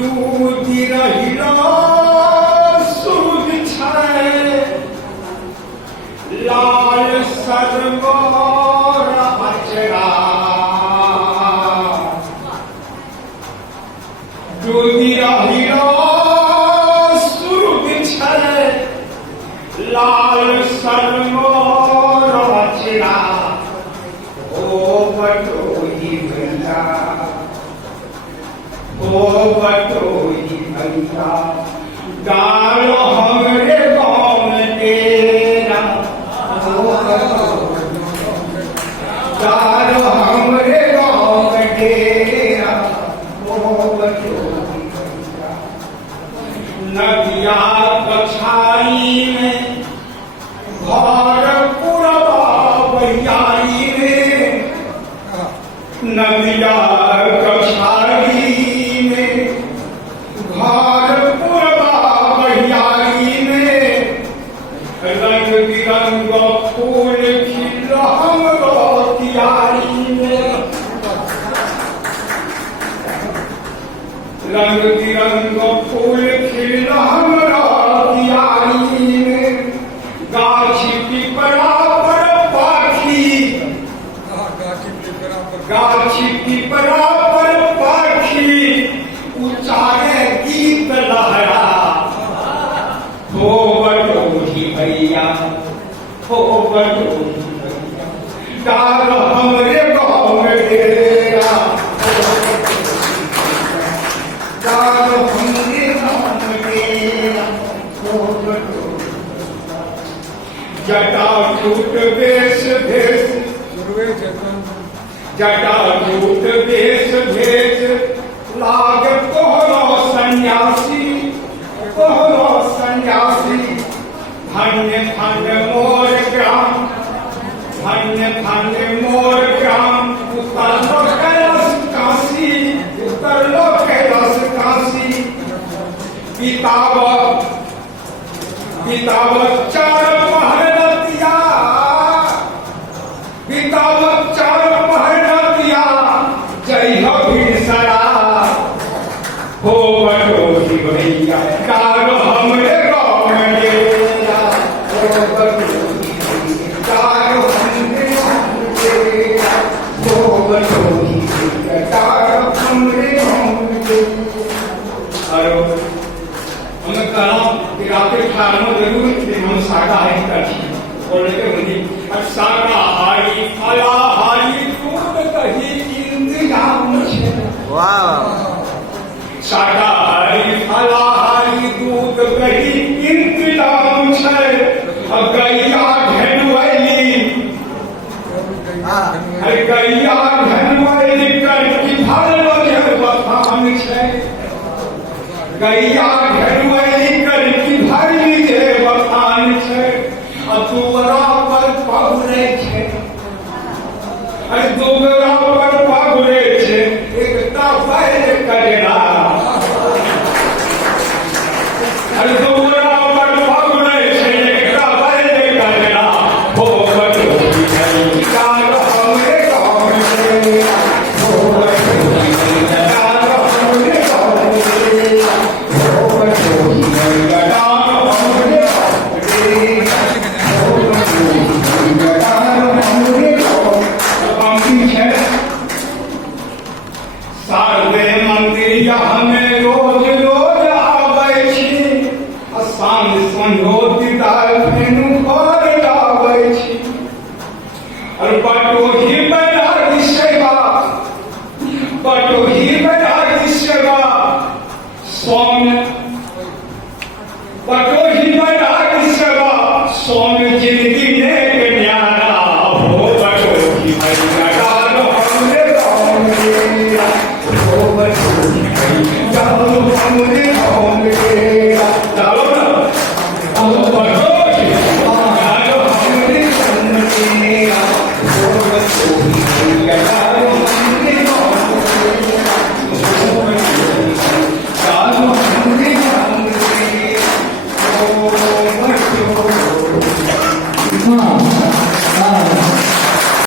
डूबी रहिलो सूरज छाए लाल सरगोर अचरा डूबी रहिलो सूरज छाए लाल सरगोर अचरा ओ बटोही भैया ओ बटोही भैया गालो हमरे गाँव में तेरा गालो हमरे गाँव में तेरा ओ बटोही भैया नदिया कछाई में घर पुरवा बहियाई में नदिया कछाई घर पुरवा बहियाई में रंग बिरंग फूल खिल हमरो कियारी में रंग बिरंग फूल खिल हमरो कियारी में गाछी पिपरा पर पाखी गाछी पिपरा पर पाखी उचारे गीत लहरा हो बटोही भैया हो बटोही भैया गाल हमरे गाँव में डेरा गाल हमरे गाँव में डेरा हो बटोही जटा टूट वेश भेष जटा टूट वेश भेष लाग कोहरो सन्यासी धन्य धन्य मोर ग्राम धन्य धन्य मोर ग्राम उतरलो कैलाश काशी उतरलो कैलाश काशी पितावत चार पहरतिया पितावत चार पहरतिया जय हो भिड़सरा हो बटोही भैया गालो हमरे गाँव में डेरा हो बटोही भैया गालो हमरे गाँव में डेरा हो बटोही भैया गालो हमरे गाँव में डेरा। और हमें कहा कि रात्रि खाना जरूर हम शाकाहारी करते बोलने के मुझे अब शाकाहारी फलाहारी दूध कहीं इंतजाम वाह शाकाहारी फलाहारी दूध कहीं इंतजाम छे गैया ढेनवैली गैया ढेनवैली करकी भरलो जे बथान छे गैया ढेनवैली करकी भरली जे बथान छे दुबरा पर पगुरे छे दुबरा पर पगुरे छे एकटा पैर करेला दुबरा पर पगुरे छे एकटा पैर करेला हो बटोही भैया गालो हमरे गाँव में डेरा हो बटोही भैया गालो हमरे गाँव में डेरा हो बटोही भैया गालो हमरे गाँव में डेरा हो बटोही भैया गालो हमरे गाँव में शारदे मंदिर हमें रोज रोज आबै छी साँझ संध्योति दाल फेनु घर आबै छी और बटोही बैरागी सेवा बटोही बैरागी सेवा स्वामी बटोही बैरागी सेवा स्वामी जिंदगी नेक न्यारा हो बटोही भैया गालो हमरे गाँव में डेरा हो बटोही भैया गालो हमरे गाँव में डेरा गालो ना बटोही गालो हमरे गाँव में डेरा हो बटोही